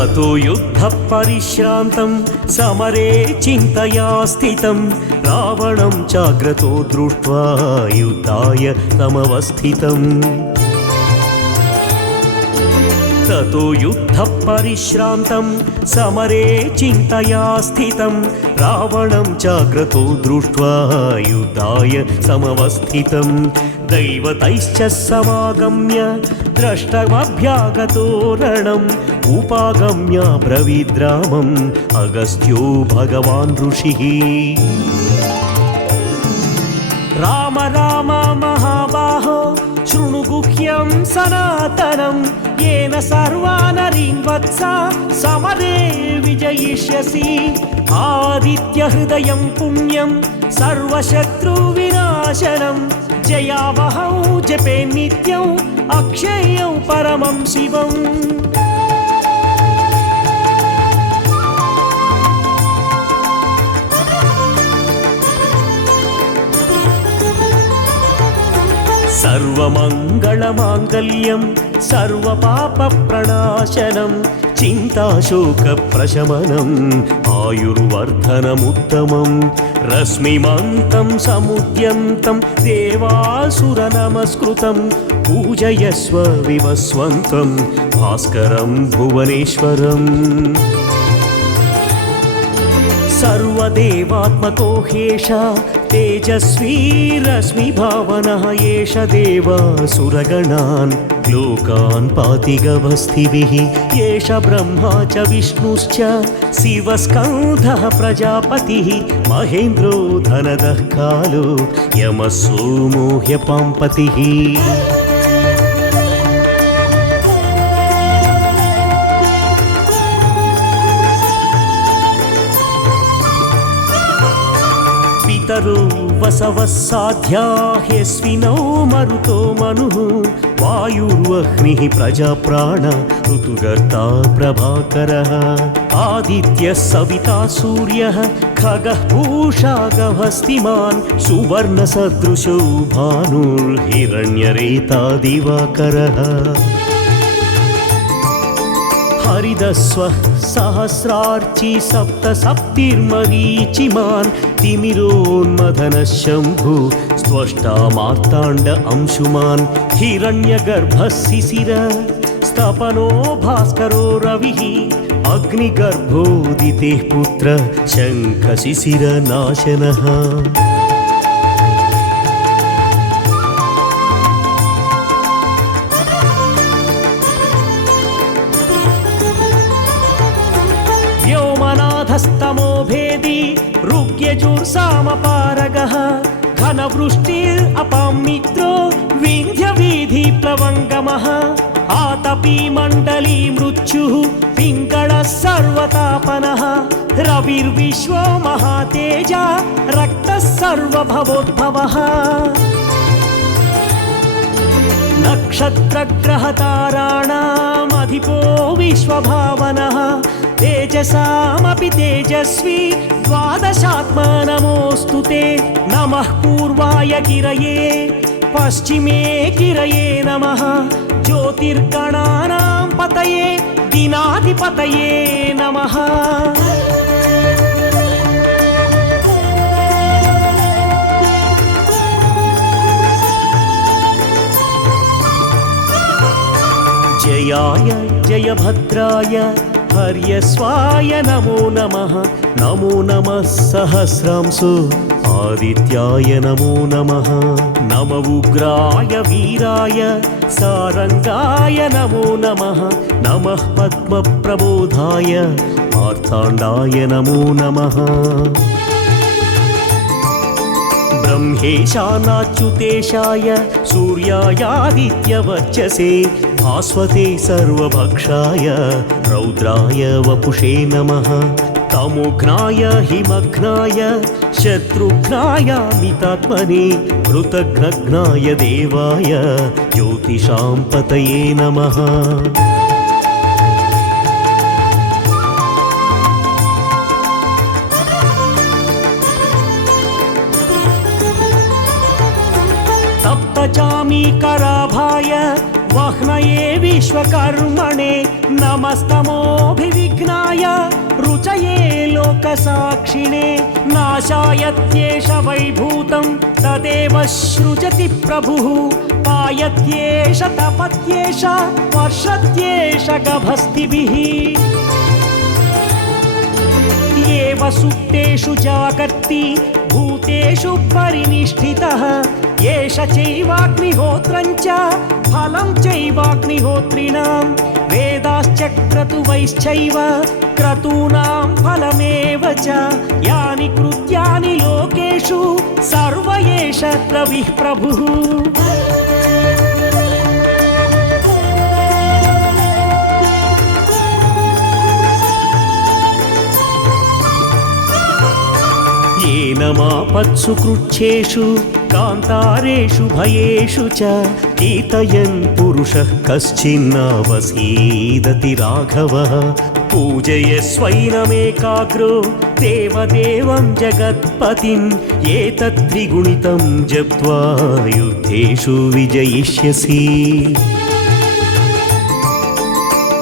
ततो युद्धपरिश्रान्तं समरे चिन्तया स्थितं रावणं चाग्रतो दृष्ट्वा युद्धाय तमवस्थितम् ततो युद्धपरिश्रान्तं समरे चिन्तया स्थितं रावणं चाग्रतो दृष्ट्वा युद्धाय समवस्थितं दैवतैश्च समागम्य द्रष्टमभ्यागतो रणम् उपागम्य ब्रवीद्रामम् अगस्त्यो भगवान् ऋषिः राम राम महाबाहो शृणु गुह्यं सनातनं येन सर्वानरीन् वत्सा समरे विजयिष्यसि आदित्यहृदयं पुण्यं सर्वशत्रुविनाशनं जयावहौ जपे नित्यम् अक्षयं परमं शिवम् सर्वमङ्गलमाङ्गल्यं सर्वपापप्रणाशनं चिन्ताशोकप्रशमनम् आयुर्वर्धनमुत्तमं रश्मिमन्तं समुद्यन्तं देवासुरनमस्कृतं पूजयस्व विवस्वन्तं भास्करं भुवनेश्वरम् सर्वदेवात्मको ह्येषा तेजस्वी रश्मिभावनः एष देवासुरगणान् लोकान् पाति गभस्तिभिः एष ब्रह्मा च विष्णुश्च शिवस्कन्धः प्रजापतिः महेन्द्रो धनदः कालो यमः सोमो ह्यपाम्पतिः पितरो वसवः साध्या ह्यश्विनौ मरुतो मनुः वायुर्वह्निः प्रजाप्राण ऋतुगर्ता प्रभाकरः आदित्यः सविता सूर्यः खगः पूषा गभस्तिमान् सुवर्णसदृशो भानुर्हिरण्यरेता दिवाकरः हरिदस्वः सहस्रार्ची सप्तसप्तिर्मरीचिमान् तिमिरोन्मथनः शम्भु स्त्वष्टा मार्ताण्ड अंशुमान् हिरण्यगर्भः शिशिर स्तपनो भास्करो रविः अग्निगर्भोदितेः पुत्र शङ्खशिशिरनाशनः व्योमनाथस्तमो भेदी ऋग्यजुर्सामपारगः घनवृष्टिरपां मित्रो विन्ध्यवीधिप्लवङ्गमः आतपी मण्डली मृत्युः पिङ्गळः सर्वतापनः रविर्विश्वो महातेजा रक्तः सर्वभवोद्भवः नक्षत्रग्रहताराणामधिपो विश्वभावनः तेजसामपि तेजस्वी द्वादशात्मा नमोऽस्तु ते नमः पूर्वाय गिरये पश्चिमे गिरये नमः ज्योतिर्गणानां पतये दिनाधिपतये नमः जयाय जयभद्राय हर्यस्वाय नमो नमः सहस्रांशो आदित्याय नमो नमः नम उग्राय वीराय सारंगाय नमो नमः नमः पद्मप्रबोधाय मार्ताण्डाय नमो नमः ब्रह्मेशानाच्युतेशाय सूर्यायादित्यवर्चसे भास्वते सर्वभक्षाय रौद्राय वपुषे नमः तमोघ्नाय हिमघ्नाय शत्रुघ्नाय मितात्मने कृतघ्नघ्नाय देवाय ज्योतिषां पतये नमः तप्तचामीकराभाय वह्नये विश्वकर्मणे नमस्तमोऽभिविघ्नाय रुचये लोकसाक्षिणे नाशायत्येष वैभूतं तदेव सृजति प्रभुः पायत्येष तपत्येष वर्षत्येष गभस्तिभिः एव सुप्तेषु जागर्ति भूतेषु परिनिष्ठितः एष चैवाग्निहोत्रं च फलं चैवाग्निहोत्रिणां वेदाश्च क्रतुवैश्चैव क्रतूनां फलमेव च यानि कृत्यानि लोकेषु सर्व एष रविः प्रभुः येनमापत्सु कृच्छ्रेषु कान्तारेषु भयेषु च कीर्तयन् पुरुषः कश्चिन्नावसीदति राघवः पूजयस्वैनमेकाग्रो देवदेवं जगत्पतिम् एतत्त्रिगुणितं जप्त्वा युद्धेषु विजयिष्यसि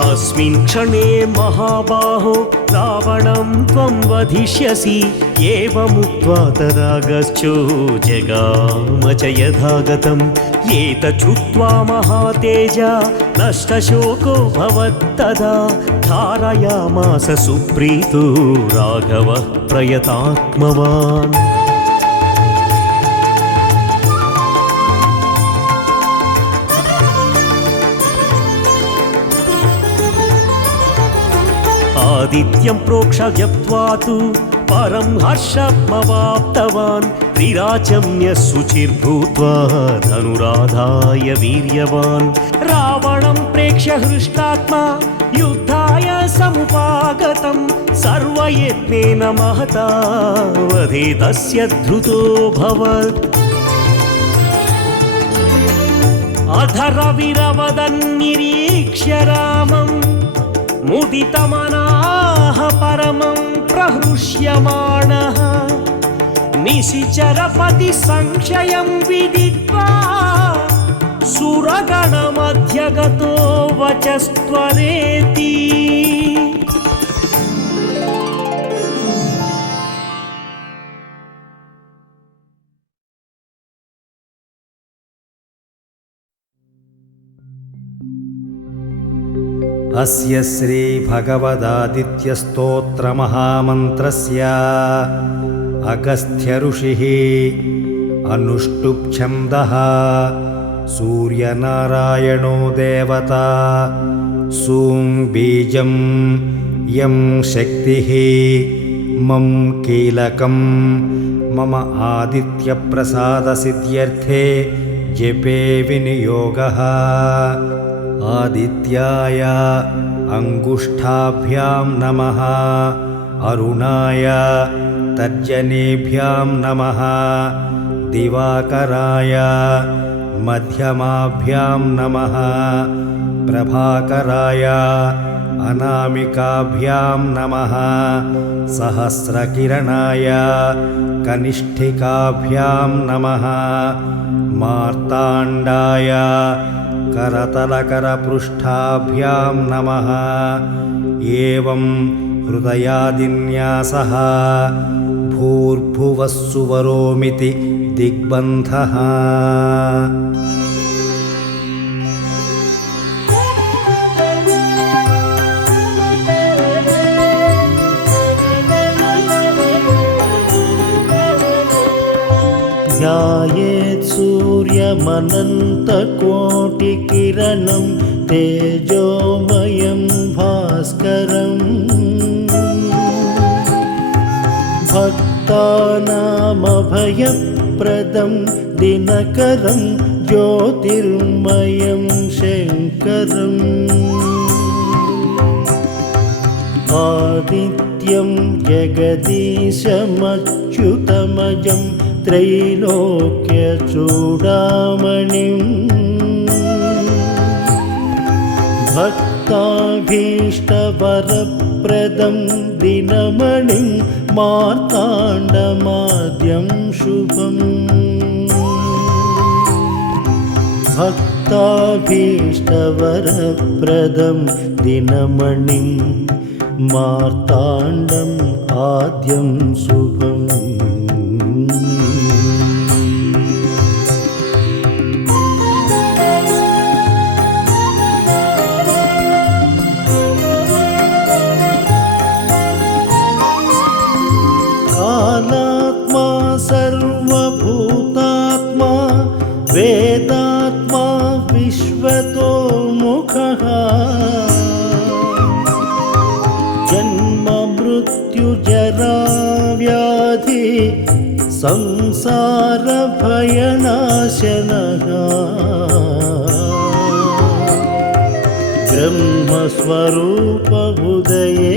अस्मिन् क्षणे महाबाहो रावणं त्वं वधिष्यसि एवमुक्त्वा तदा गच्छो जगाम च यथागतम् एतच्छ्रुत्वा महातेजा नष्टशोको भवत्तदा धारयामास सुप्रीतो राघवः प्रयतात्मवान् आदित्यं प्रोक्ष जप्त्वा तु परं हर्षमवाप्तवान् त्रिराचम्य शुचिर्भूत्वा धनुराधाय वीर्यवान् रावणं प्रेक्ष्य हृष्टात्मा युद्धाय समुपागतं सर्वयत्नेन महता वधे तस्य धृतोऽभवत् अधरविरवदन्निरीक्ष्य रामम् मुदितमनाः परमं प्रहृष्यमाणः निशिचरपति संशयं विदित्वा सुरगणमध्यगतो वचस्त्वरेति अस्य श्री भगवदादित्यस्तोत्रमहामन्त्रस्य अगस्त्य ऋषिः अनुष्टुप् छन्दः सूर्यनारायणो देवता सूं बीजं यं शक्तिः मम कीलकं मम आदित्यप्रसादसिद्ध्यर्थे जपे विनियोगः आदित्याय अंगुष्ठाभ्यां नमः अरुणाय तर्जनीभ्यां नमः दिवाकराय मध्यमाभ्यां नमः प्रभाकराय अनामिकाभ्यां नमः सहस्रकिरणाय कनिष्ठिकाभ्यां नमः मार्ताण्डाय करतलकरपृष्ठाभ्यां नमः एवं हृदयादिन्यासः भूर्भुवः सुवरोमिति दिग्बन्धः ध्यायेत् सूर्यमनन्तकोटिकिरणं तेजोमयं भास्करम् भक्तानामभयप्रदं दिनकरं ज्योतिर्मयं शङ्करम् आदित्यं जगदीशमच्युतमजं त्रैलोक्यचूडामणिं भक्ताभीष्टवरप्रदं दिनमणिं मार्ताण्डमाद्यं शुभम् भक्त भक्ताभीष्टवरप्रदं दिनमणिं मार्ताण्डम् आद्यं शुभम् कालात्मा सर्वभूतात्मा वेदात्मा विश्वतोमुखः जन्म मृत्यु जरा व्याधि संसार भयनाशनः ब्रह्मस्वरूप उदये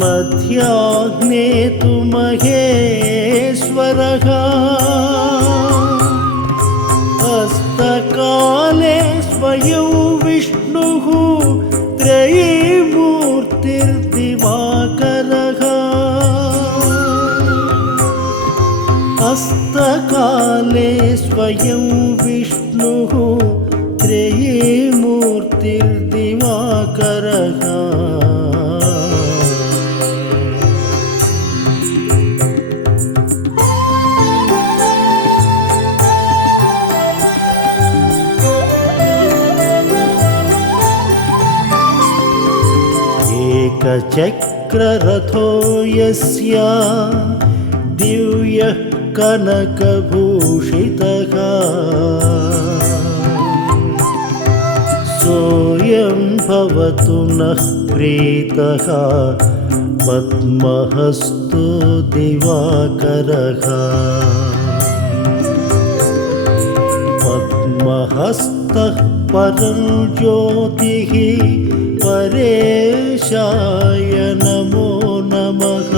मध्याह्ने तु महेश्वरः हस्तकाले स्वयं विष्णुः त्रयीमूर्तिर्दिवाकरः हस्तकाले स्वयं विष्णुः त्रयीमूर्तिर्दिवाकरः एकचक्ररथो यस्य दिव्यः कनकभूषितः सोऽयं भवतु नः प्रीतः पद्महस्तो दिवाकरः पद्महस्तः परं ज्योतिः परेशाय नमो नमः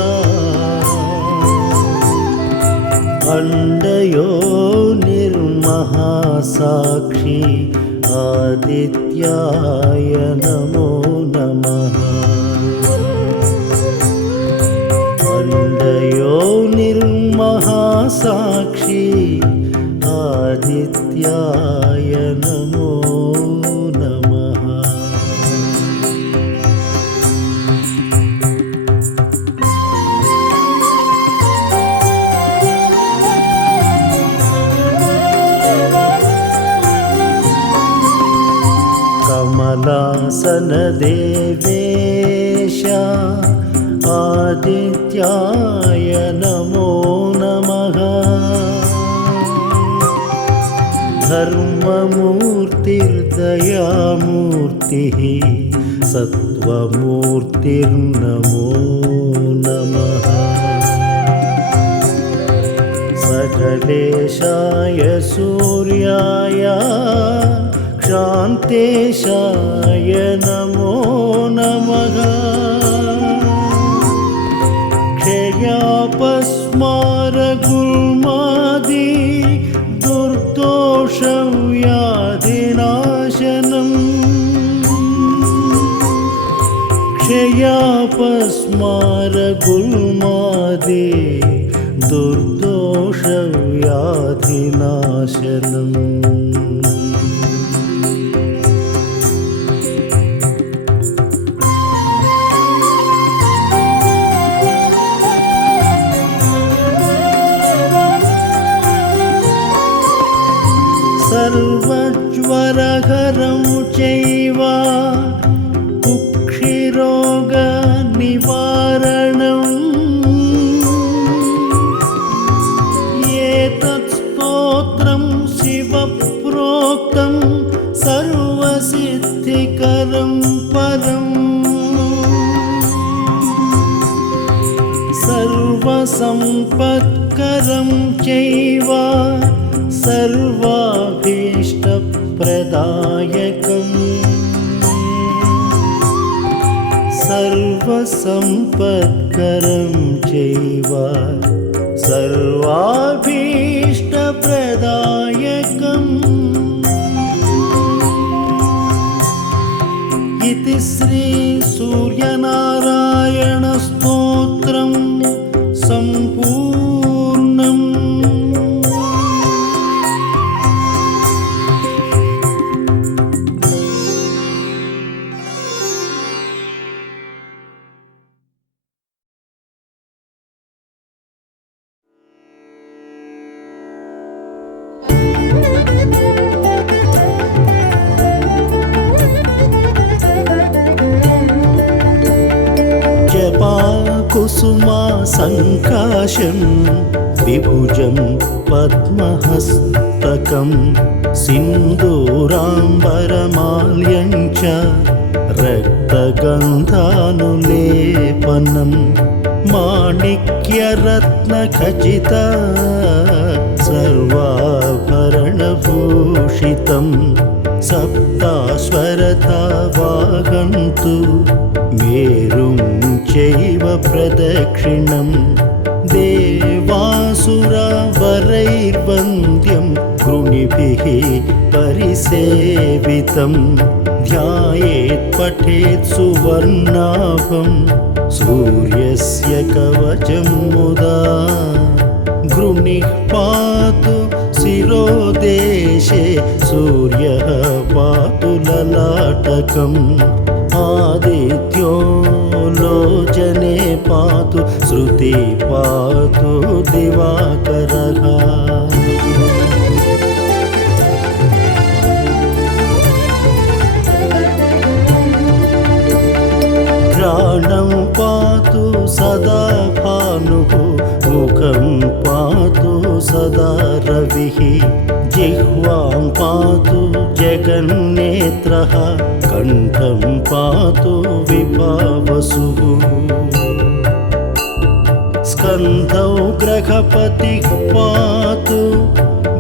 अण्डयो निर्महासाक्षी आदित्याय नमो नमः अण्डयो निर्महासाक्षी आदित्याय नमो नमः कमलासनदेवेश आदित्याय नमो नमः धर्ममूर्तिर्दयामूर्तिः सत्त्वमूर्तिर्नमो नमः सकलेशाय सूर्याय शान्तेशाय नमो नमः क्षयापस्मारगुल्मादि दुर्दोषव्याधिनाशनम् क्षयापस्मारगुल्मादि दुर्दोषव्याधिनाशनम् सर्वज्वरहरं चैव कुक्षिरोगनिवारणम् एतत् स्तोत्रं शिवप्रोक्तं सर्वसिद्धिकरं परम् सर्वसम्पत्करं चैव सर्वाभीष्टप्रदायकम् सर्वसम्पत्करं चैव सर्वाभीष्टप्रदायकम् इति श्रीसूर्यनारायणस्तोत्रं सम्पूर्णम् कुसुमा सङ्काशं विभुजं पद्महस्तकं सिन्दूराम्बरमाल्यं च रक्तगन्धानुलेपनं माणिक्यरत्नखचित सर्वाभरणभूषितं सप्तास्वरथा वागन्तु मेरुं चैव प्रदक्षिणं देवासुरवरैर्वन्द्यं गृणिभिः परिसेवितं ध्यायेत् पठेत् सुवर्णाभं सूर्यस्य कवचं मुदा गृणिः पातु शिरोदेशे सूर्यः पातु ललाटकम् आदित्यो लोचने पातु श्रुति पातु दिवाकरः घ्राणं पातु सदा भानुः मुखं पातु सदा रविः जिह्वां पातु जगन्नेत्रः कण्ठं पातु विभावसुः स्कन्धौ ग्रहपतिः पातु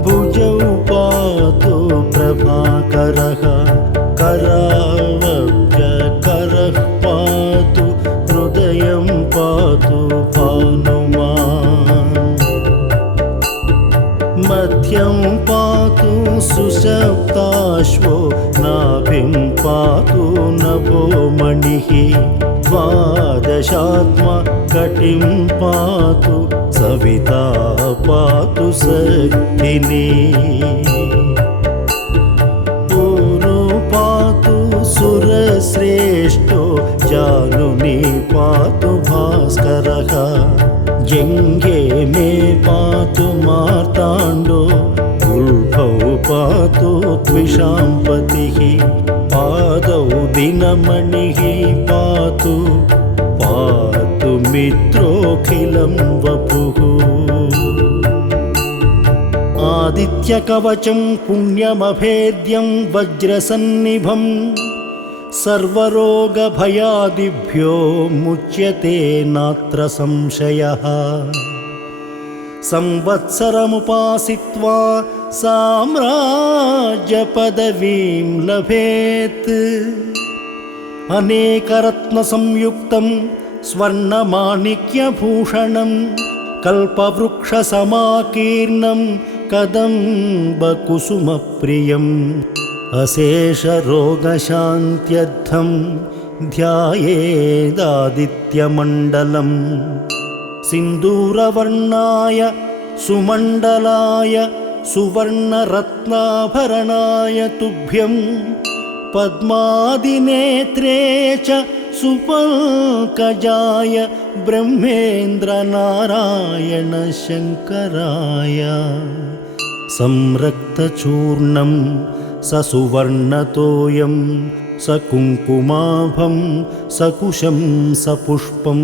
भुजौ पातु प्रभाकरः करावभ्यकरः पातु हृदयं पातु भानुमान् मध्यं पातु सुषुप्ताश्वो नाभिं पातु नभोमणिः द्वादशात्मा कटिं पातु सविता पातु शक्तिनी ऊरु पातु सुरश्रेष्ठो जानुनी पातु भास्करः जङ्गे मे पातु मार्ताण्डो गुल्फौ पातु द्विषाम्पतिः पादौ दिनमणिः पातु पातु मित्रोऽखिलं वपुः आदित्यकवचं पुण्यमभेद्यं वज्रसन्निभं सर्वरोगभयादिभ्यो मुच्यते नात्र संशयः संवत्सरमुपासित्वा साम्राज्यपदवीं लभेत् अनेकरत्नसंयुक्तं स्वर्णमाणिक्यभूषणं कल्पवृक्षसमाकीर्णं कदम्बकुसुमप्रियम् अशेषरोगशान्त्यर्थं ध्यायेदादित्यमण्डलम् सिन्दूरवर्णाय सुमण्डलाय सुवर्णरत्नाभरणाय तुभ्यं पद्मादिनेत्रे च सुपङ्कजाय ब्रह्मेन्द्रनारायण शङ्कराय संरक्तचूर्णं ससुवर्णतोयं सकुङ्कुमाभं सकुशं सपुष्पं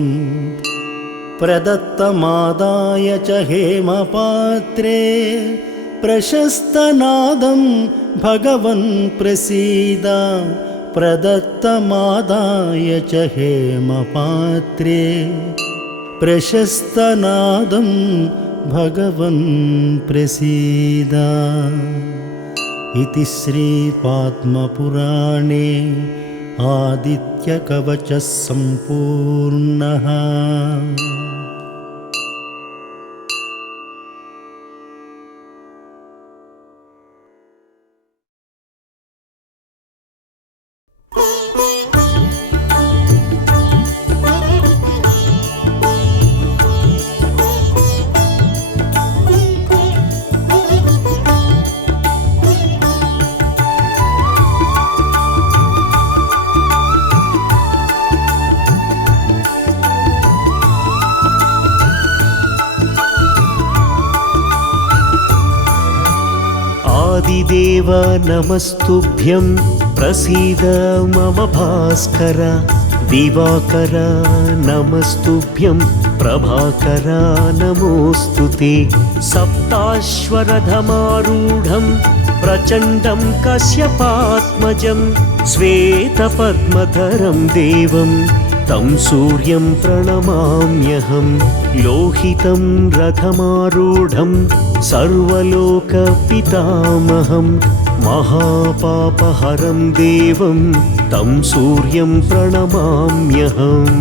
प्रदत्तमादाय च हेमपात्रे प्रशस्तनादं भगवन् प्रसीद प्रदत्तमादाय च हेमपात्रे प्रशस्तनादं भगवन् प्रसीद इति श्रीपद्मपुराणे आदित्यकवचः सम्पूर्णः। आदिदेव नमस्तुभ्यं प्रसीद मम भास्कर दिवाकर नमस्तुभ्यं प्रभाकर नमोऽस्तु ते सप्ताश्वरथमारूढं प्रचण्डं कश्यपात्मजं श्वेतपद्मधरं देवं तं सूर्यं प्रणमाम्यहं लोहितं रथमारूढं सर्वलोकपितामहं महापापहरं देवं तं सूर्यं प्रणमाम्यहम्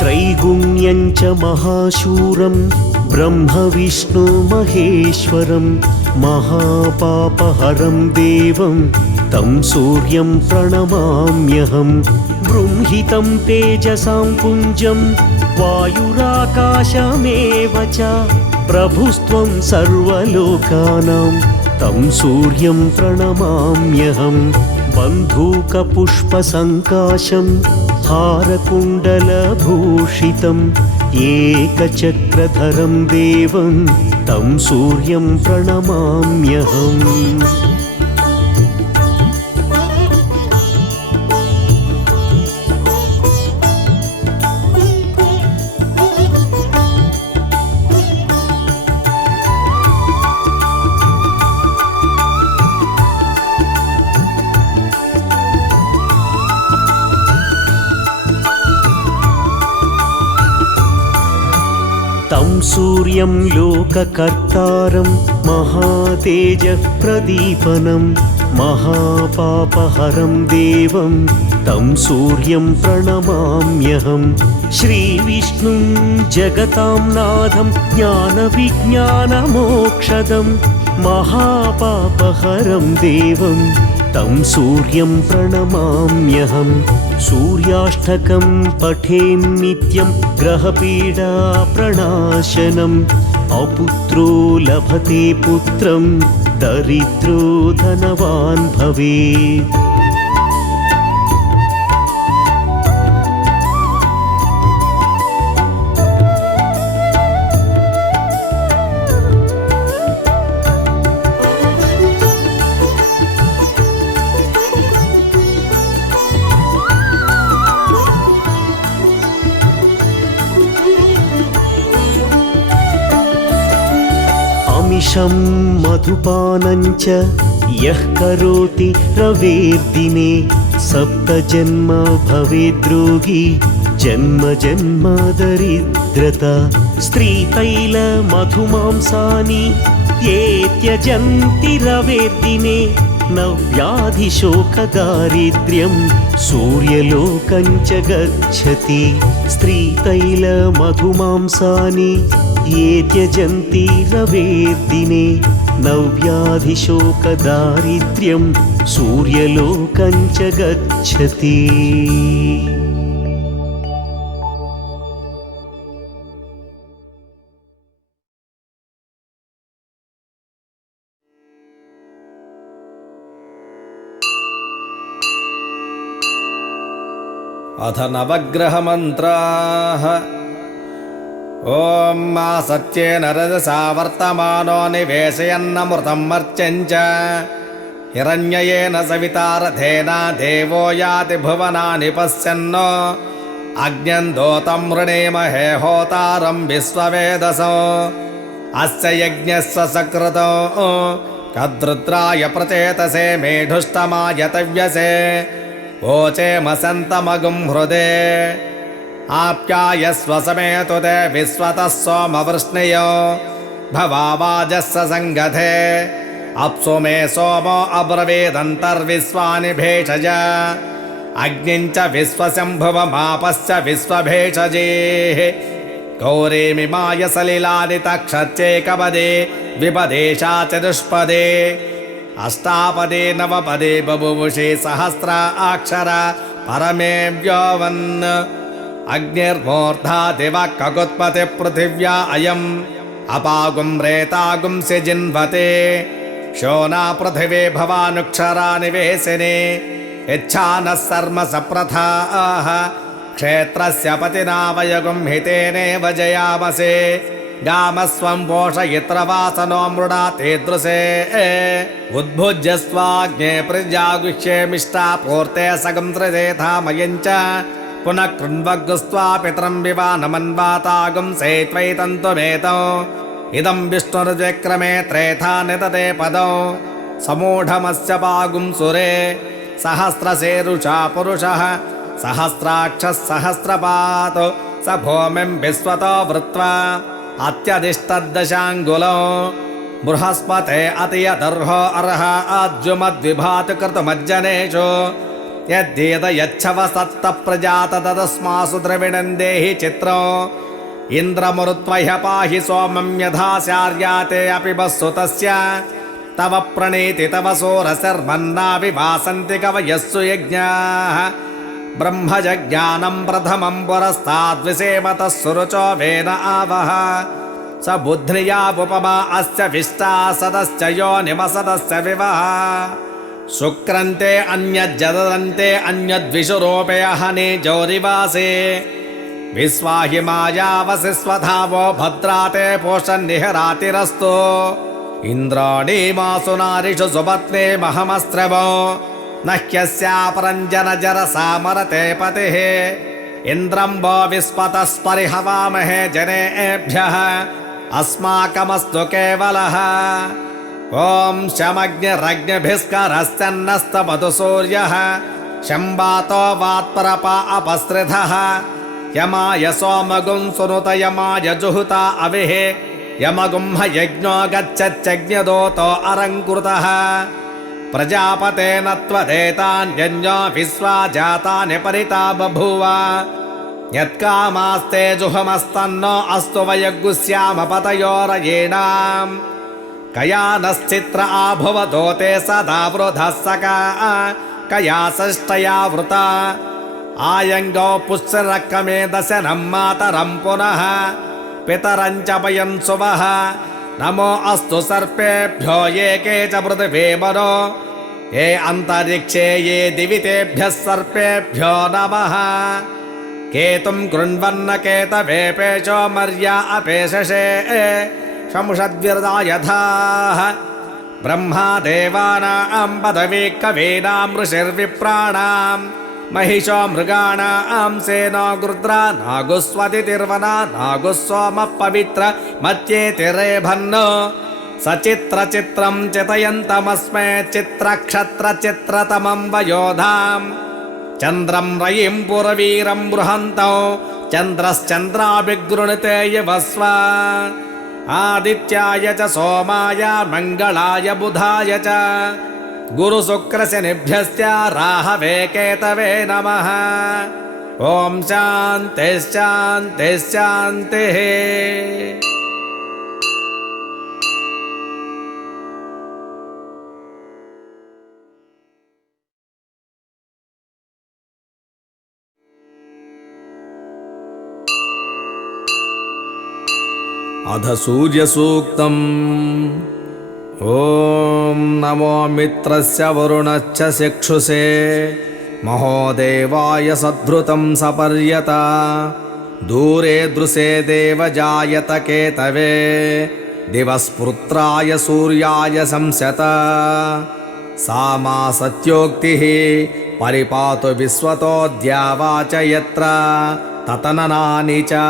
त्रैगुण्यं च महाशूरं ब्रह्मविष्णु महेश्वरं महापापहरं देवं तं सूर्यं प्रणमाम्यहं बृंहितं तेजसां पुञ्जं वायुराकाशमेव च प्रभुस्त्वं सर्वलोकानां तं सूर्यं प्रणमाम्यहं बन्धूकपुष्पसङ्काशं हारकुण्डलभूषितम् एकचक्रधरं देवं तं सूर्यं प्रणमाम्यहम् तं सूर्यं लोककर्तारं महातेजः प्रदीपनं महापापहरं देवं तं सूर्यं प्रणमाम्यहं श्रीविष्णुं जगतां नाथं ज्ञानविज्ञानमोक्षदं महापापहरं देवं तं सूर्यं प्रणमाम्यहं सूर्याष्टकं पठेन्नित्यं ग्रहपीडाप्रणाशनम् अपुत्रो लभते पुत्रं दरिद्रो धनवान् भवेत् अमिषं मधुपानं च यः करोति रवेर्दिने सप्तजन्म भवेद्रोगी जन्म जन्म दरिद्रता स्त्रीतैलमधुमांसानि ये त्यजन्ति रवेर्दिने न व्याधिशोकदारिद्र्यं सूर्यलोकं च गच्छति स्त्रीतैलमधुमांसानि ये त्यजन्ति रवेर्दिने न व्याधिशोकदारिद्र्यं सूर्यलोकं च गच्छति अथ नवग्रहमन्त्राः ॐ मा सत्येन रजसा वर्तमानो निवेशयन्नमृतं मर्त्यञ्च हिरण्ययेन सविता रथेन देवो याति भुवनानि पश्यन्नो अग्न्यन्दोतं मृणीमहे होतारं विश्ववेदसो अस्य यज्ञस्य सकृतो कद्रुद्राय प्रचेतसे मेढुष्टमाय तव्यसे वोचे मसन्तमगुं हृदे आप्यायस्व समेतु ते विश्वतः सोमवृष्णयो भवावाजस्य सङ्गथे अप्सु मे सोमो अब्रवीदन्तर्विश्वानि भेषज अग्निञ्च विश्वशम्भुवमापश्च विश्वभेषजेः गौरीमिमाय सलिलानि तक्षच्चेकपदे विपदेशा चतुष्पदे अष्टापदे नवपदे बभुवुषे सहस्र अक्षर परमे व्योवन् अग्निर्मूर्धा दिवः ककुत्पति पृथिव्या अयम् अपागुं रेतागुंसि जिन्वते शोना पृथिवी भवानुक्षरा निवेशिने यच्छानः सर्म सप्रथाः क्षेत्रस्य पतिना वयगुं हितेनेव जयामसे गामस्वं पोषयित्र वासनो मृडा तेदृशे उद्भुज्य स्वाग्ने प्रजागुष्ये मिष्टा पूर्ते सगं त्रिदेधामयञ्च पुनः कृण्वग्स्त्वा पितरं विवानमन्वातागुं सेत्वैतन्तुमेतौ इदं विष्णुर्विक्रमे त्रेधा नितते पदौ समूढमस्य पागुं सुरे सहस्रशीरुषा पुरुषः सहस्राक्षः सहस्रपात् स भूमिं विश्वतो वृत्वा अत्यधिष्ठद्दशाङ्गुलो बृहस्पते अतियदर्हो अर्ह आद्युमद्विभाति कृतमज्जनेषु यद्येद यच्छव सत्तप्रजात तदस्मासु द्रविणं देहि चित्रो इन्द्रमरुत्वह्य पाहि सोमं यथा स्यार्याते अपि वस्सु तस्य तव प्रणीति तव सोरसर्मन्ना विभासन्ति कवयस्सु यज्ञाः ब्रह्मजज्ञानं प्रथमं पुरस्ताद्विसेमतः सुरुचो वेन आवह स बुध्न्यावुपमा अस्य विष्टा सदश्च योनिमसदस्य विवः शुक्रन्ते अन्यज्जदन्ते अन्यद्विषुरूपयहने जौरिवासे विश्वाहि मायावसि स्वधावो भद्राते पोषन्निहरातिरस्तु इन्द्राणीमासु नारिषु सुपत्ने महमस्त्रवो न ह्यस्यापरञ्जन जरसामरते पतिः इन्द्रं वो विस्पतस्परिहवामहे जनेभ्यः अस्माकमस्तु केवलः ॐ शमग्निरग्निभिस्करश्चन्नस्तपतु सूर्यः शम्बातो वात्परपा अपस्त्रिधः यमाय सोमगुं सुनुत यमाय जुहुता अविः यमगुं ह यज्ञो गच्छत्यज्ञदोतो अरङ्कृतः प्रजापतेन त्वदेतान्यन्यो विश्वा जातानि परिता बभूव यत्कामास्ते जुहमस्तन्नो अस्तु वयगुस्याम पतयोरयेणाम् कयानश्चित्र आभुवदोते सदा वृधः सका कया षष्ठया वृता आयङ्गौ पुष्यरक्कमे दशनं मातरं पुनः पितरं च पयं सुवः नमो अस्तु सर्पेभ्यो ये के च पृथिवीमनो ये अन्तरिक्षे ये दिवि तेभ्यः सर्पेभ्यो नमः केतुं कृण्वन्न केतवे पेशो मर्या अपेशसे शंषद्विर्दायथाः ब्रह्मा देवानां पदवी कवीनां ऋषिर्विप्राणां महिषो मृगाणां सेनो गृद्रा नागुस्वतिर्वना नागुस्सोमः पवित्र मत्येतिरेभन्नो सचित्रचित्रं चितयन्तमस्मै चित्रक्षत्रचित्रतमं वयोधां चन्द्रं रयिं पुरवीरं बृहन्तौ चन्द्रश्चन्द्राभिगृणीते यवस्व आदित्याय च सोमाय मङ्गलाय बुधाय च गुरुशुक्रशनिभ्यश्च राहवे केतवे नमः ॐ शान्तिः शान्तिः शान्तिः अध सूर्यसूक्तम् ॐ नमो मित्रस्य वरुणश्च चक्षुषे महोदेवाय सद्भृतं सपर्यता दूरे दृशे देवजायत केतवे दिवस्पुत्राय सूर्याय संस्यत सा मा सत्योक्तिः परिपातु विश्वतो द्यावा च यत्र ततननानि च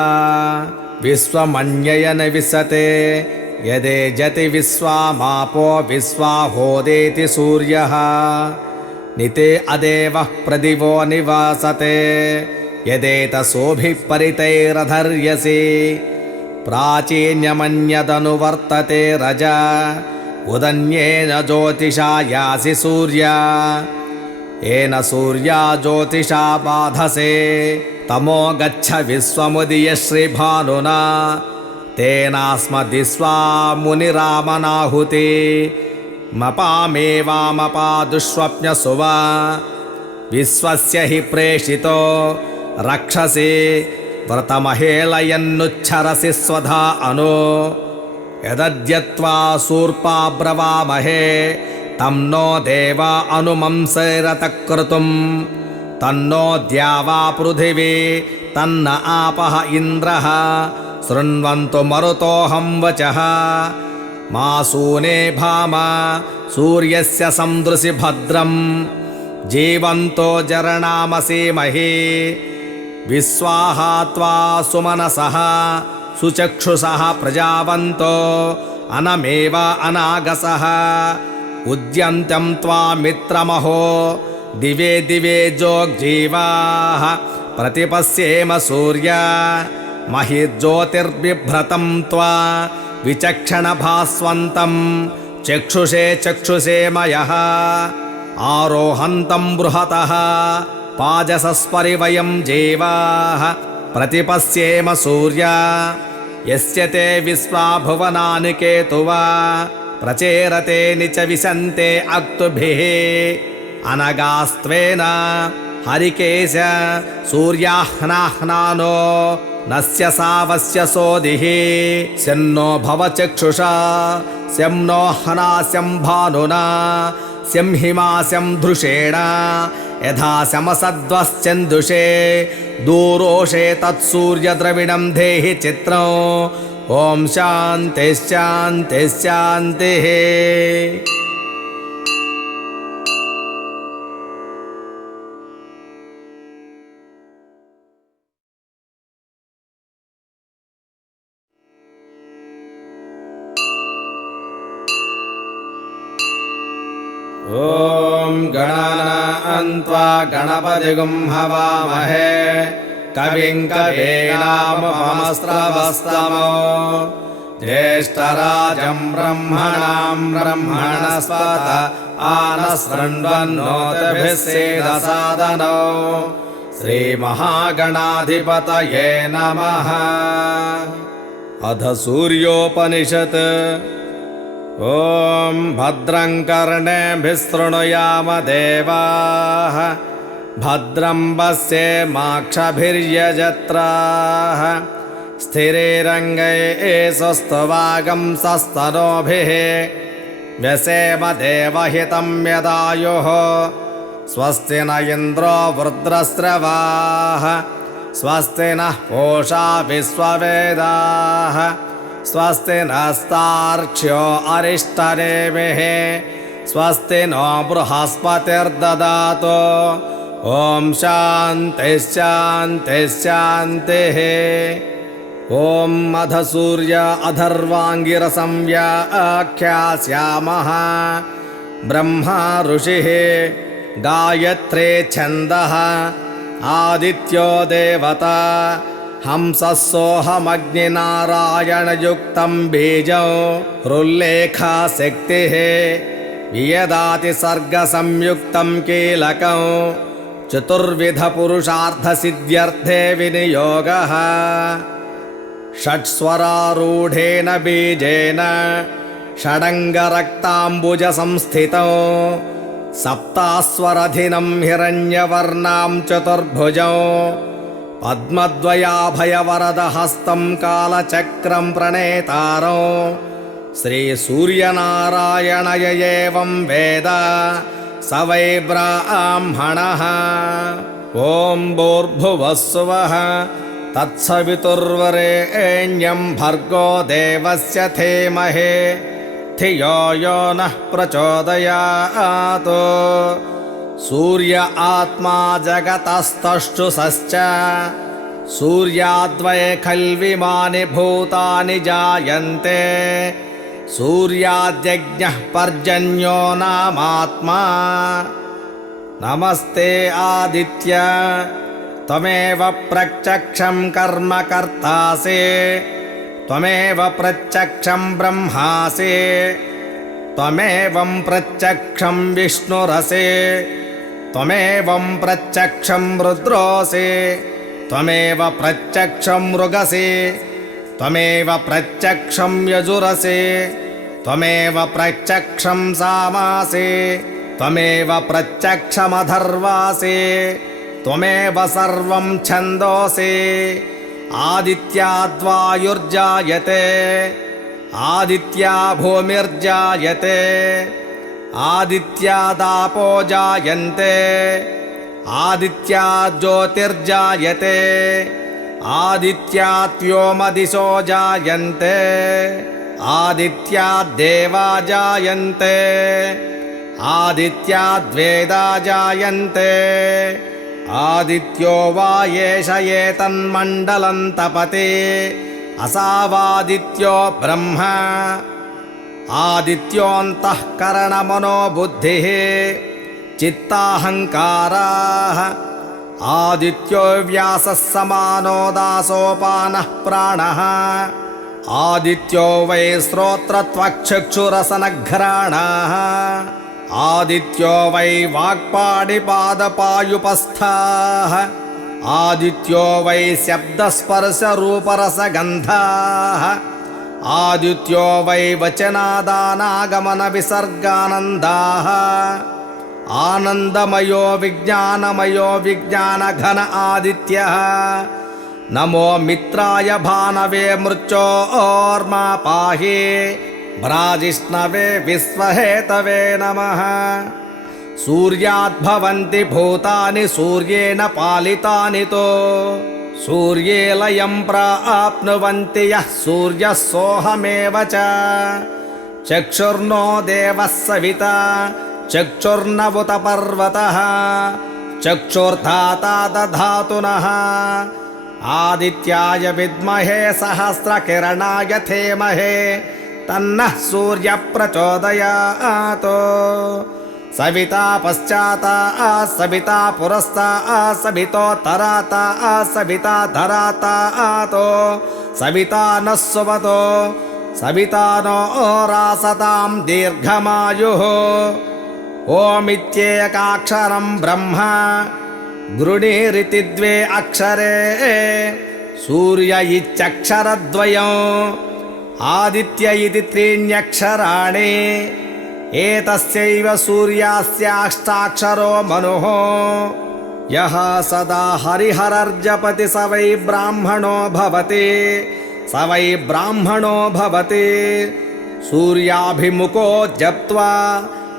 विश्वमन्ययन विशते यदे जति विश्वामापो विश्वाहोदेति सूर्यः निते अदेवः प्रदिवो निवासते यदेतसोभिः परितैरधर्यसि प्राचीन्यमन्यदनुवर्तते रज उदन्येन ज्योतिषा यासि सूर्या येन सूर्या ज्योतिषा बाधसे तमो गच्छ विश्वमुदीय श्रीभानुना तेनास्मदिस्वा मुनिरामनाहुति मपामेवामपादुष्वप्नसुवा विश्वस्य हि प्रेषितो रक्षसि व्रतमहेलयन्नुच्छरसि स्वधा अनु यदद्यत्वा सूर्पा ब्रवामहे तं नो देवा अनुमंसैरतक्रतुं तन्नो द्यावा पृथिवी तन्न आपः इन्द्रः शृण्वन्तु मरुतोऽहं वचः मासूने भाम सूर्यस्य संदृशि भद्रं जीवन्तो जरणामसीमहि विश्वाहा त्वा सुमनसः सुचक्षुषः प्रजावन्तो अनमेव अनागसः उद्यन्तं त्वा मित्रमहो दिवे दिवे जोग्जीवाः प्रतिपश्येम सूर्य महिर्ज्योतिर्बिभ्रतं त्वा विचक्षणभास्वन्तं चक्षुषे चक्षुषे मयः आरोहन्तं बृहतः पाजसस्परि वयं जीवाः प्रतिपश्येम सूर्य यस्य ते विश्वा भुवनानि केतुवा प्रचेरते निच विशन्ते अक्तुभिः अनगास्त्वेन हरिकेश सूर्याह्नाह्नानो नस्य सावस्य सोदिः स्यन्नो भवचक्षुषा स्यं नो हनास्यं भानुना स्यं हिमास्यं धृषेण यथा समसद्वश्चन्दुषे दूरोषे तत्सूर्यद्रविणं देहि चित्रम् ॐ शान्तिः शान्तिः शान्तिः। ॐ गणान्त्वा गणपतिगुं हवामहे कविं कवीनामुपमस्रवस्तमो ज्येष्ठराजं ब्रह्मणां ब्रह्मणस्पत आनशृण्वन्नोतिभिः सेदसादनो श्रीमहागणाधिपतये नमः। अथ सूर्योपनिषत्। ॐ भद्रं कर्णेभिः शृणुयाम देवाः भद्रं पश्येमाक्षभिर्यजत्राः स्थिरैरङ्गैस्तुवागंसस्तनूभिः व्यसेम देवहितं यदायुः स्वस्ति न इन्द्रो वृत्रस्रवाः स्वस्ति नः पूषा विश्ववेदाः स्वस्ति नस्तार्क्ष्यो अरिष्टनेमिः स्वस्ति नो बृहस्पतिर्ददातु। ॐ शान्तिः शान्तिः शान्तिः। ॐ अध सूर्य अधर्वाङ्गिरसं व्याख्यास्यामः। ब्रह्मा ऋषिः गायत्रे छन्दः आदित्यो देवता हंसः सोऽहमग्निनारायणयुक्तं बीजं रुल्लेखा शक्तिः वियदाति सर्गसंयुक्तं कीलकं चतुर्विधपुरुषार्थसिद्ध्यर्थे विनियोगः षट्स्वरारूढेन बीजेन षडङ्गरक्ताम्बुजसंस्थितौ सप्तास्वरधिनं हिरण्यवर्णां चतुर्भुजौ पद्मद्वयाभयवरदहस्तं कालचक्रं प्रणेतारौ श्रीसूर्यनारायणय एवं वेद स वै ब्राह्मणः। ॐ भूर्भुवः स्वः तत्सवितुर्वरेण्यं भर्गो देवस्य धीमहि धियो यो नः प्रचोदयात्। सूर्य आत्मा जगतस्तष्टुषश्च सूर्याद्वये खल्विमानि भूतानि जायन्ते सूर्याद्यज्ञः पर्जन्यो नामात्मा। नमस्ते आदित्य त्वमेव प्रत्यक्षं कर्म कर्तासि त्वमेव प्रत्यक्षं ब्रह्मासि त्वमेवं प्रत्यक्षं विष्णुरसि त्वमेवं प्रत्यक्षं रुद्रोऽसि त्वमेव प्रत्यक्षं मृगसि त्वमेव प्रत्यक्षं यजुरसि त्वमेव प्रत्यक्षं सामासि त्वमेव प्रत्यक्षमधर्वासि त्वमेव सर्वं छन्दोसि। आदित्याद्वायुर्जायते आदित्या भूमिर्जायते आदित्यादापो जायन्ते आदित्या ज्योतिर्जायते आदित्यात्व्योमदिशो जायन्ते आदित्याद्देवा जायन्ते आदित्याद्वेदा जायन्ते आदित्यो वा एष एतन्मण्डलं तपति असावादित्यो ब्रह्म आदित्योऽन्तःकरणमनोबुद्धिः चित्ताहङ्काराः आदित्यो व्यासः समानो दासोपानः प्राणः आदित्यो वै श्रोत्रत्वक्षुरसनघ्राणाः आदित्यो वै वाक्पाणिपादपायुपस्थाः आदित्यो वै शब्दस्पर्शरूपरसगन्धाः आदित्यो वै वचनादानागमनविसर्गानन्दाः आनन्दमयो विज्ञानघन आदित्यः नमो मित्राय भानवे मृत्योर्मा पाहि भ्राजिष्णवे विश्वहेतवे नमः सूर्याद्भवन्ति भूतानि सूर्येण पालितानि तो सूर्ये लयं प्राप्नुवन्ति यः सूर्यः सोऽहमेव च चक्षुर्नो देवः सविता चक्षुर्नवुत पर्वतः चक्षुर्धाता दधातुनः आदित्याय विद्महे सहस्रकिरणाय धीमहि तन्नः सूर्यः प्रचोदयात् सविता पश्चाता सविता पुरस्ता सवितोत्तराता सविता धराता सविता नः सुवतो सविता नो रासतां दीर्घमायुः ओमित्येकाक्षरं ब्रह्म गृणीरिति द्वे अक्षरे सूर्य इत्यक्षरद्वयम् आदित्य इति त्रीण्यक्षराणि एतस्यैव सूर्यास्याष्टाक्षरो मनुः यः सदा हरिहरर्जपति स वै ब्राह्मणो भवति स वै ब्राह्मणो भवति सूर्याभिमुखो जप्त्वा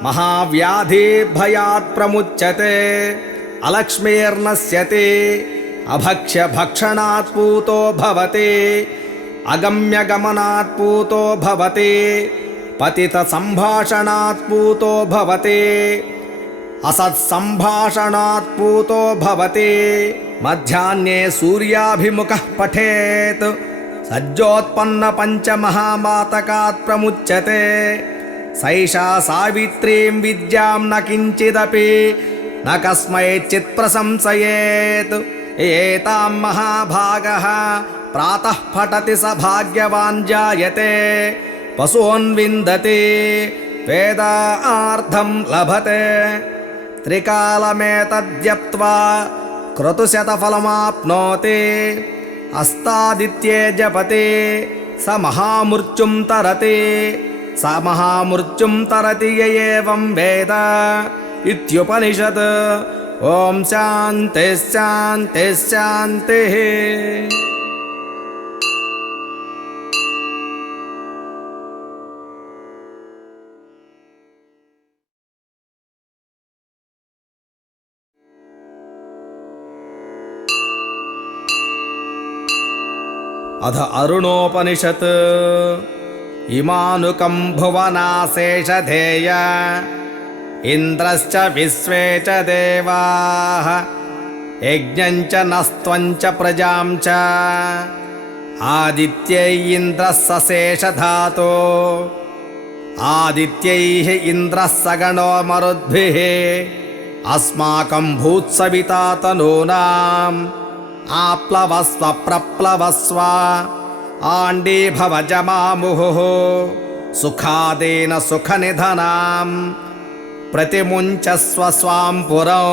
महाव्याधिभयात् प्रमुच्यते अलक्ष्मीर्नश्यति अभक्ष्यभक्षणात् पूतो भवति अगम्यगमनात् पूतो भवति पतितसम्भाषणात् पूतो भवति असत्सम्भाषणात् पूतो भवति मध्याह्ने सूर्याभिमुखः पठेत् सज्जोत्पन्नपञ्चमहामातकात् प्रमुच्यते सैषा सावित्रीं विद्यां न किञ्चिदपि न कस्मैचित् प्रशंसयेत् एतां महाभागः प्रातः पठति स भाग्यवान् जायते पशून्विन्दति वेदार्थं लभते त्रिकालमेतद्यप्त्वा क्रतुशतफलमाप्नोति अस्तादित्ये जपति स महामृत्युं तरति स महामृत्युं तरति य एवं वेद इत्युपनिषत् ॐ शान्तिः शान्तिः शान्तिः। अथ अरुणोपनिषत् इमानुकं भुवनाशेषधेय इन्द्रश्च विश्वे च देवाः यज्ञं च नस्त्वं च प्रजां च आदित्यै इन्द्रः सशेषधातो आदित्यैः इन्द्रः सगणो मरुद्भिः अस्माकं भूत्सविता तनूनाम् आप्लवस्व प्रप्लवस्व आण्डीभवजमामुहुः सुखादेन सुखनिधनां प्रतिमुञ्चस्व स्वां पुरौ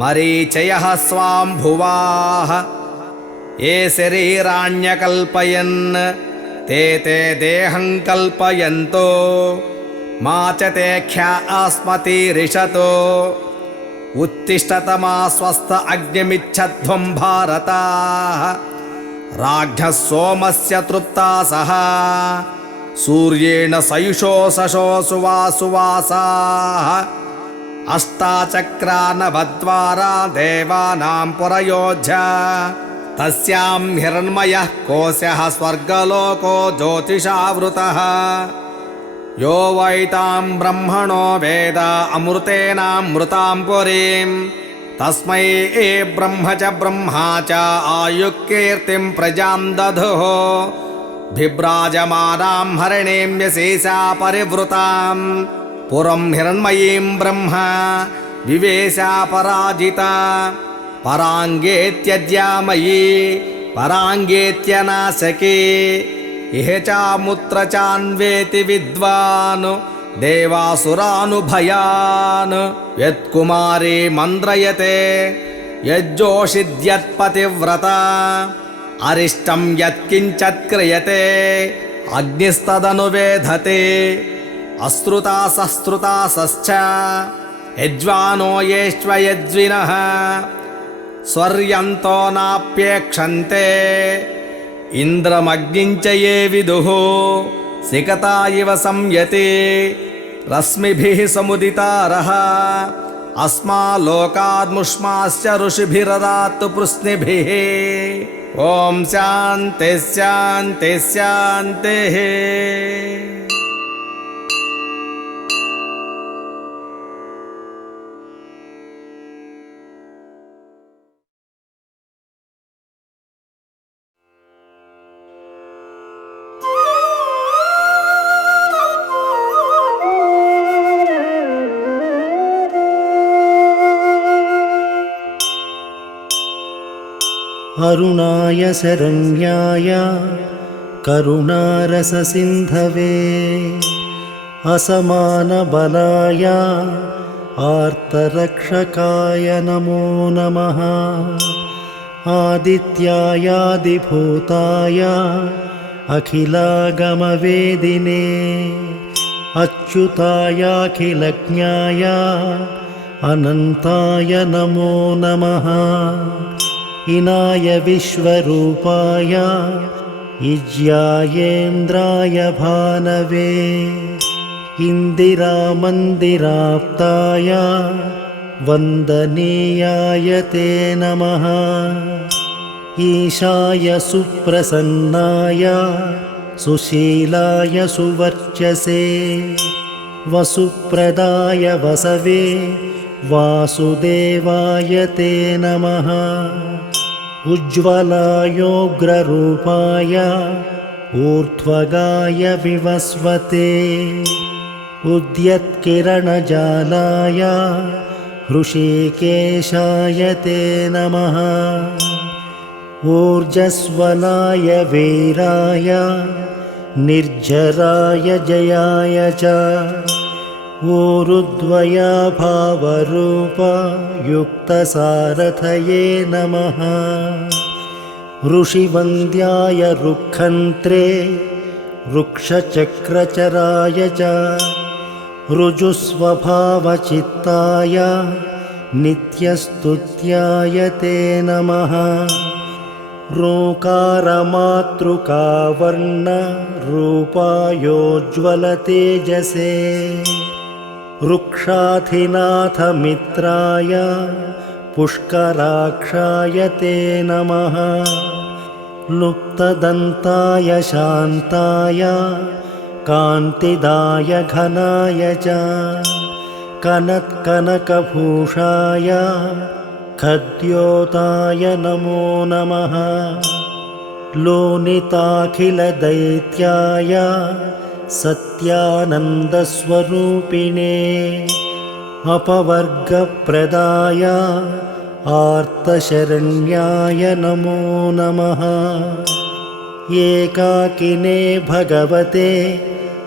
मरीचयः स्वां भुवाः ये शरीराण्यकल्पयन् ते देहं कल्पयन्तो मा च ते ख्या आस्मतीरिषतो उत्तिष्ठतमा स्वस्थ अग्निमिच्छध्वं भारताः राज्ञः सोमस्य तृप्तासः सूर्येण सयुषो सशो सुवासाः अष्टाचक्रानवद्वारा देवानां पुरयोज्य तस्यां हिरण्मयः कोशः स्वर्गलोको ज्योतिषावृतः यो वैतां ब्रह्मणो वेद अमृतेनामृतां पुरीं तस्मै ब्रह्म च ब्रह्मा च आयुक्कीर्तिं प्रजां दधुः बिभ्राजमानां हरिणीं यशेषा परिवृतां पुरं हिरण्मयीं ब्रह्म विवेशा पराजिता पराङ्गेत्यद्यामयी पराङ्गेत्यनाशके इह चामुत्र चान्वेति विद्वान् देवासुरानुभयान् यत्कुमारी मन्द्रयते यज्जोषिद्यत्पतिव्रता अरिष्टं यत्किञ्चत् क्रियते अग्निस्तदनुवेधते अश्रुतासश्रुतासश्च यज्वानो येष्वयज्विनः स्वर्यन्तो नाप्येक्षन्ते इन्द्रमग्निञ्च ये विदुः सिकता इव संयते रश्मिभिः समुदितारः अस्मालोकाद्मुष्माश्च ऋषिभिरदातु पृश्निभिः ॐ शान्तिः शान्तिः शान्तिः। अरुणाय शरण्याय करुणारससिन्धवे असमानबलाय आर्तरक्षकाय नमो नमः। आदित्यायादिभूताय अखिलागमवेदिने अच्युतायाखिलज्ञाय अनन्ताय नमो नमः। इनाय विश्वरूपाय इज्यायेन्द्राय भानवे इन्दिरामन्दिराप्ताय वन्दनीयाय ते नमः। ईशाय सुप्रसन्नाय सुशीलाय सुवर्चसे वसुप्रदाय वसवे वासुदेवाय ते नमः। उज्ज्वलायोग्ररूपाय ऊर्ध्वगाय विवस्वते उद्यत्किरणजालाय हृषीकेशाय ते नमः। ऊर्जस्वलाय वीराय निर्जराय जयाय च ऊरुद्वया भावरूप युक्तसारथये नमः। ऋषिवन्द्याय रुक्खन्त्रे वृक्षचक्रचराय च ऋजुस्वभावचित्ताय नित्यस्तुत्याय ते नमः। रूकारमातृकावर्णरूपायोज्ज्वलतेजसे वृक्षाधिनाथमित्राय पुष्कराक्षाय ते नमः। लुप्तदन्ताय शान्ताय कान्तिदाय घनाय च कनत्कनकभूषाय खद्योताय नमो नमः। लोनिताखिलदैत्याय सत्यानन्दस्वरूपिणे अपवर्गप्रदाय आर्तशरण्याय नमो नमः। एकाकिने भगवते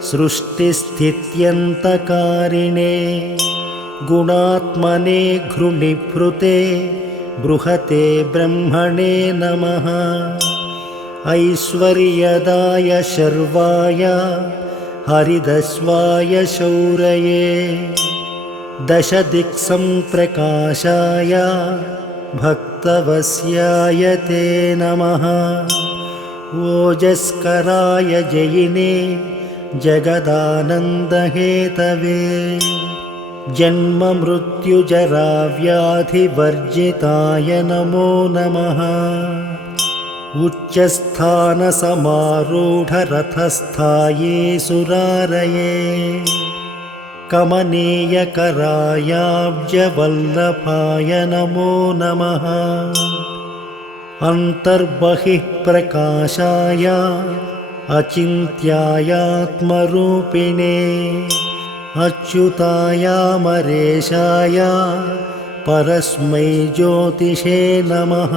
सृष्टिस्थित्यन्तकारिणे गुणात्मने घृणिभृते बृहते ब्रह्मणे नमः। ऐश्वर्यदाय शर्वाय हरिदस्वाय शौरये दशदिक्सम्प्रकाशाय भक्तवस्याय ते नमः। ओजस्कराय जयिने जगदानन्दहेतवे जन्ममृत्युजराव्याधिवर्जिताय नमो नमः उच्चस्थानसमारूढरथस्थाये सुरारये कमनीयकरायाब्जवल्लभाय नमो नमः अन्तर्बहिः प्रकाशाय अचिन्त्यायात्मरूपिणे अच्युतायामरेशाय परस्मै ज्योतिषे नमः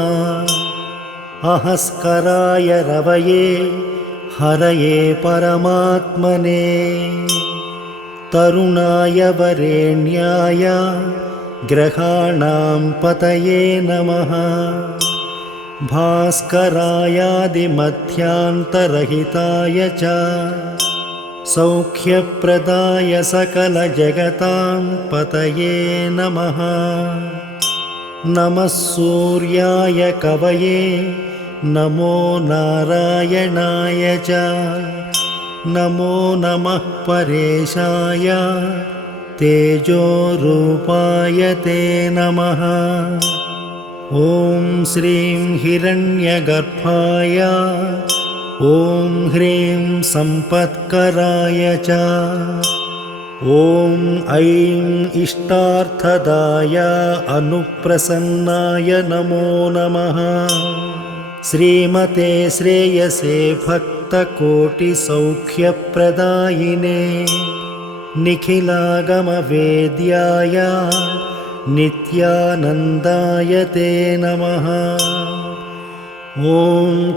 अहस्कराय रवये हरये परमात्मने तरुणाय वरेण्याय ग्रहाणां पतये नमः भास्करायादिमध्यान्तरहिताय च सौख्यप्रदाय सकलजगतां पतये नमः नमः सूर्याय कवये नमो नारायणाय च नमो नमः परेशाय तेजोरूपाय ते नमः ॐ श्रीं हिरण्यगर्भाय ॐ ह्रीं सम्पत्कराय च ॐ ऐं इष्टार्थदाय अनुप्रसन्नाय नमो नमः श्रीमते श्रेयसे भक्तकोटिसौख्यप्रदायिने निखिलागमवेद्याय नित्यानन्दाय ते नमः ॐ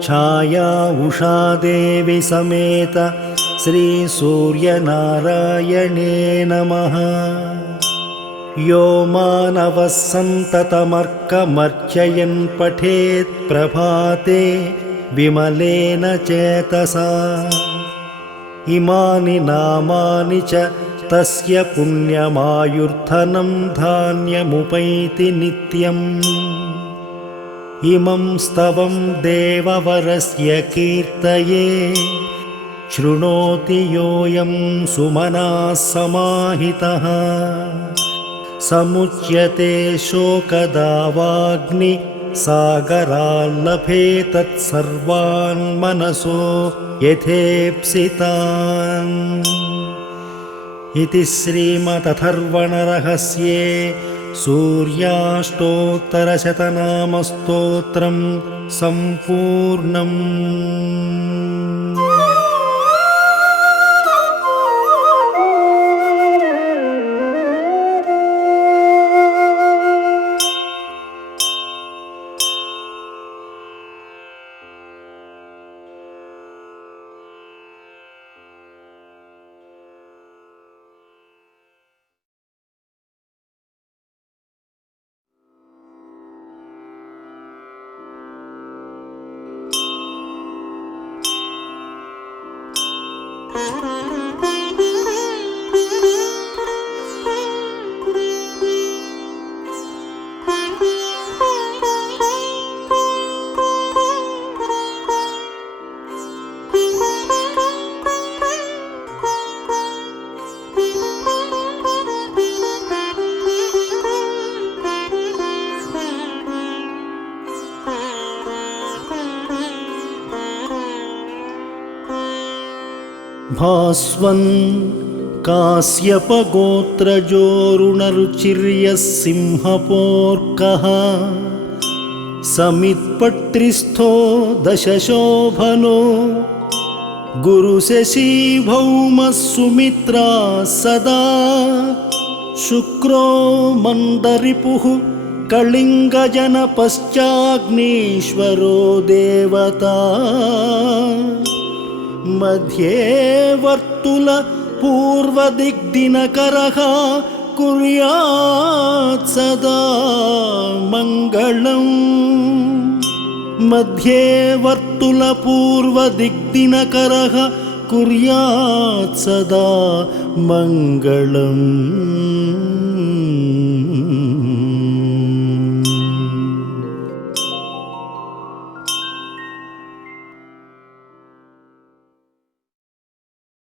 छाया उषादेवी समेत श्रीसूर्यनारायणे नमः यो मानवः सन्ततमर्कमर्चयन् पठेत् प्रभाते विमलेन चेतसा इमानि नामानि च तस्य पुण्यमायुर्धनं धान्यमुपैति नित्यम् इमं स्तवं देववरस्य कीर्तये शृणोति योऽयं सुमनाः समाहितः समुच्यते शोकदावाग्निसागराल्लभे तत्सर्वान् मनसो यथेप्सितान् इति श्रीमदथर्वणरहस्ये सूर्याष्टोत्तरशतनामस्तोत्रं सम्पूर्णम्। भास्वन् काश्यपगोत्रजोरुणरुचिर्यः सिंहपोर्कः समित्पट्रिस्थो दशशोभनो गुरुशशीभौमः सुमित्रा सदा शुक्रो मन्दरिपुः कलिङ्गजनपश्चाग्नीश्वरो देवता मध्ये वर्तुलपूर्वदिग्दिनकरः कुर्यात् सदा मङ्गलम् मध्ये वर्तुलपूर्वदिग्दिनकरः कुर्यात् सदा मङ्गलम्।